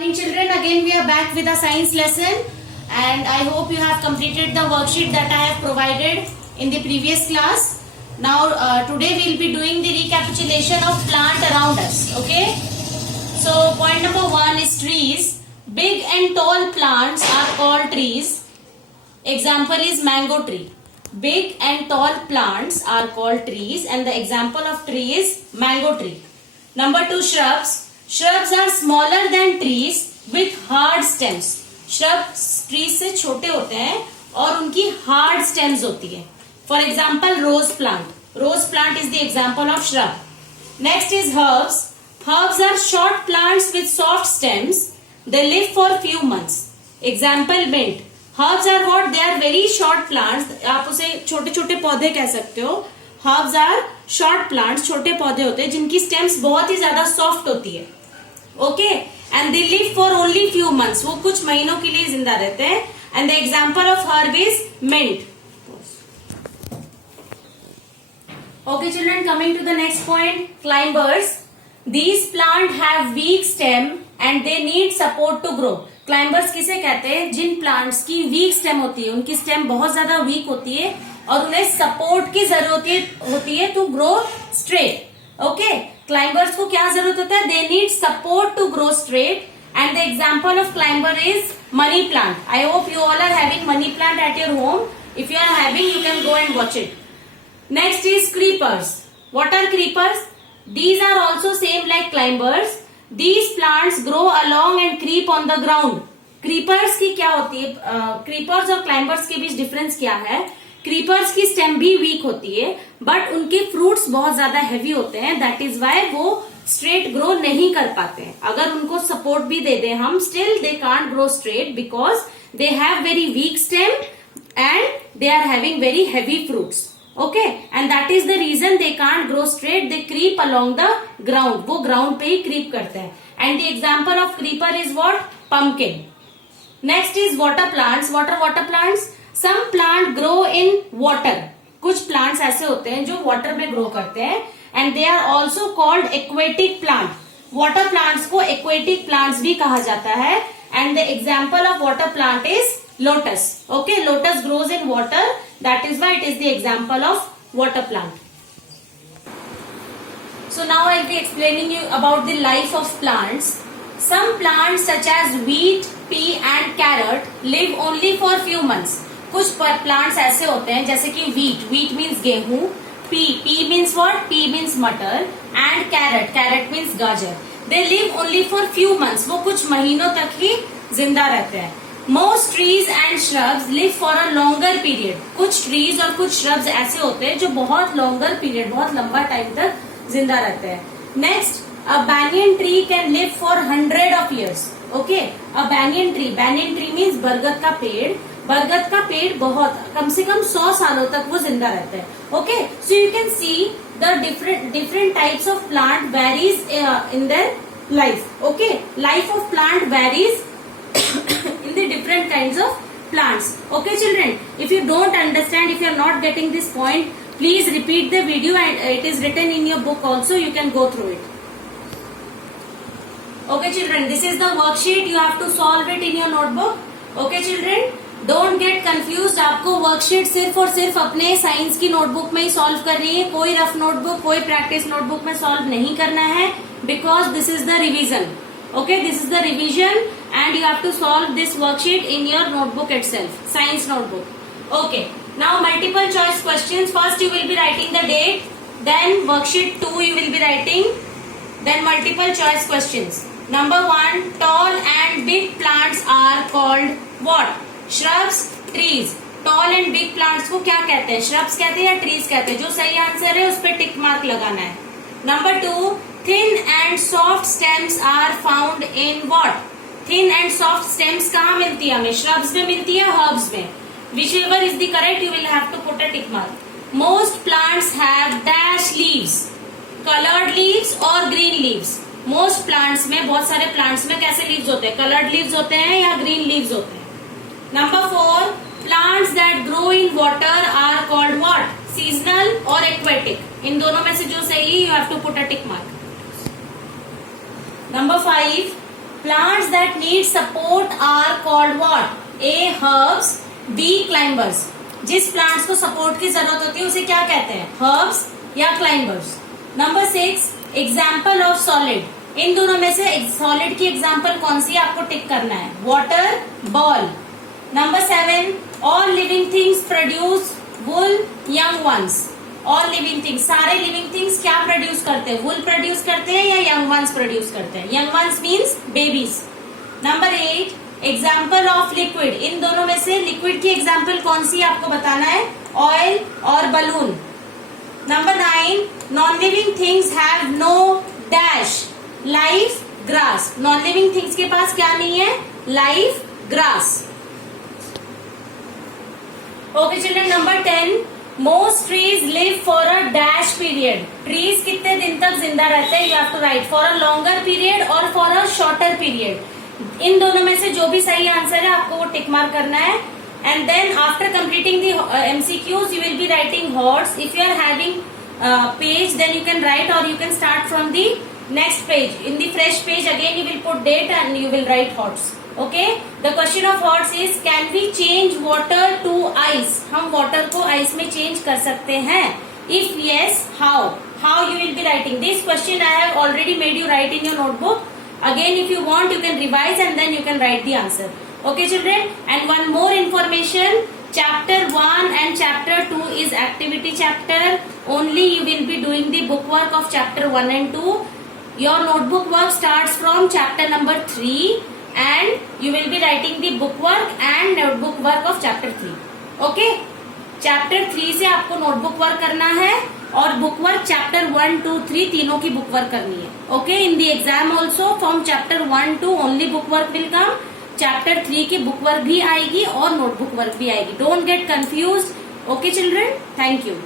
Morning children, again we are back with a science lesson and I hope you have completed the worksheet that I have provided in the previous class. Now today we will be doing the recapitulation of plant around us. Okay. So point number 1 is trees. Big and tall plants are called trees. Example is mango tree. Big and tall plants are called trees and the example of tree is mango tree. Number 2, shrubs. Shrubs are smaller than trees with hard stems. Shrubs trees से छोटे होते हैं और उनकी hard stems होती है. For example, rose plant. Rose plant is the example of shrub. Next is herbs. Herbs are short plants with soft stems. They live for few months. Example, mint. Herbs are what? They are very short plants. आप उसे छोटे छोटे पौधे कह सकते हो. Herbs are short plants, छोटे पौधे होते हैं जिनकी stems बहुत ही ज्यादा soft होती है. Okay, and they live for only few months. वो कुछ महीनों के लिए जिंदा रहते हैं. And the example of herb is mint. Okay, children, coming to the next point, climbers. These plants have weak stem and they need support to grow. Climbers किसे कहते हैं? जिन plants की weak stem होती है, उनकी stem बहुत ज्यादा weak होती है और उन्हें support की जरूरत होती है to grow straight. Okay, climbers को क्या जरूरत होता है? They need support to grow straight. And the example of climber is money plant. I hope you all are having money plant at your home. If you are having, you can go and watch it. Next is creepers. What are creepers? These are also same like climbers. These plants grow along and creep on the ground. Creepers की क्या होती है? Creepers और climbers के बीच difference क्या है? Creepers की stem भी वीक होती है बट उनके फ्रूट्स बहुत ज्यादा हैवी होते हैं. दैट इज वाई वो स्ट्रेट ग्रो नहीं कर पाते हैं. अगर उनको सपोर्ट भी दे दें हम, still they can't grow straight because they have very weak stem and they are having very heavy fruits. Okay, and that is the reason they can't grow straight. They creep along the ground. वो ground पे ही creep करते हैं. And the example of creeper is what? Pumpkin. Next is water plants. Water plants. Some plant grow in water. कुछ plants ऐसे होते हैं जो वाटर में ग्रो करते हैं and they are also called aquatic plant. Water plants को aquatic plants भी कहा जाता है and the example of water plant is lotus. Okay, lotus grows in water. That is why it is the example of water plant. So now I will be explaining you about the life of plants. Some plants such as wheat, pea and carrot live only for few months. कुछ plants ऐसे होते हैं जैसे कि wheat means गेहूं, pea means what? pea means मटर and carrot means गाजर. They live only for few months. वो कुछ महीनों तक ही जिंदा रहते हैं. Most trees and shrubs live for a longer period. कुछ ट्रीज और कुछ श्रब्स ऐसे होते हैं जो बहुत लॉन्गर पीरियड, बहुत लंबा टाइम तक जिंदा रहते हैं. Next, a banyan tree can live for 100 of years. Okay, a banyan tree means बरगद का पेड़. बरगद का पेड़ बहुत कम से कम 100 सालों तक वो जिंदा रहता है. Okay, so you can see the different types of plant varies in their life. Okay, life of plant varies in the different kinds of plants. Okay children, if you don't understand, if you are not getting this point, please repeat the video and it is written in your book also. You can go through it. Okay children, this is the worksheet. You have to solve it in your notebook. Okay children, don't get confused. आपको worksheet सिर्फ और सिर्फ अपने science की notebook में ही solve करनी है. कोई रफ नोटबुक, कोई प्रैक्टिस नोटबुक में सॉल्व नहीं करना है because this is the revision. Okay, this is the revision and you have to solve this worksheet in your notebook itself, science notebook. Okay, now multiple choice questions. First you will be writing the date, then worksheet 2 you will be writing, then multiple choice questions. Number 1, tall and big plants are called what? Shrubs, trees. Tall and big plants को क्या कहते हैं? Shrubs कहते हैं या trees कहते हैं? जो सही आंसर है उस पर टिक मार्क लगाना है. Number 2, thin and soft stems are found in what? Thin and soft stems कहाँ मिलती है हमें? Shrubs में मिलती है, herbs में. Whichever is the correct, you will have to put a tick mark. Most plants have dash leaves, colored leaves or green leaves. Most plants में, बहुत सारे plants में कैसे leaves होते हैं? Colored leaves होते हैं या green leaves होते हैं? Number 4, plants that grow in water are called what? Seasonal or aquatic. इन दोनों में से जो सही, you have to put a tick mark. Number 5, plants that need support are called what? A herbs, B climbers. जिस plants को support की जरूरत होती है उसे क्या कहते हैं? हर्ब्स या climbers. Number 6, example of solid. इन दोनों में से सॉलिड की एग्जाम्पल कौन सी आपको टिक करना है? Water, ball. Number 7, all living things produce wool, young ones. All living things, सारे लिविंग थिंग्स क्या प्रोड्यूस करते हैं? वुल प्रोड्यूस करते हैं या यंग वंस प्रोड्यूस करते हैं? Young ones means babies. Number 8, example of liquid. इन दोनों में से लिक्विड की एग्जाम्पल कौन सी आपको बताना है? ऑयल और balloon. Number 9, non living things have no dash, life, grass. Non living things के पास क्या नहीं है? Life, grass. Okay children, number 10, most trees live for a dash period. Trees कितने दिन तक जिंदा रहते हैं? You have to write for a longer period और फॉर अ शॉर्टर पीरियड। इन दोनों में से जो भी सही आंसर है आपको वो टिक मार्क करना है। And then after completing the MCQs you will be writing hordes. If you are having page, then you can write or you can start from the next page. In the fresh page again you will put date and you will write hordes. Okay, the question of hordes is, can we change water to ice? हम water को ice में change कर सकते हैं? If yes, how? How you will be writing this question? I have already made you write in your notebook. Again, if you want, you can revise and then you can write the answer. Okay, children. And one more information: chapter 1 and chapter 2 is activity chapter. Only you will be doing the book work of chapter 1 and 2. Your notebook work starts from chapter number 3. And you will be writing the book work and notebook work of chapter 3. Okay? Chapter 3 से आपको notebook work करना है और book work chapter 1, 2, 3 तीनों की book work करनी है. Okay? In the exam also from chapter 1 to only book work will come. Chapter 3 की book work भी आएगी और notebook work भी आएगी. Don't get confused. Okay children? Thank you.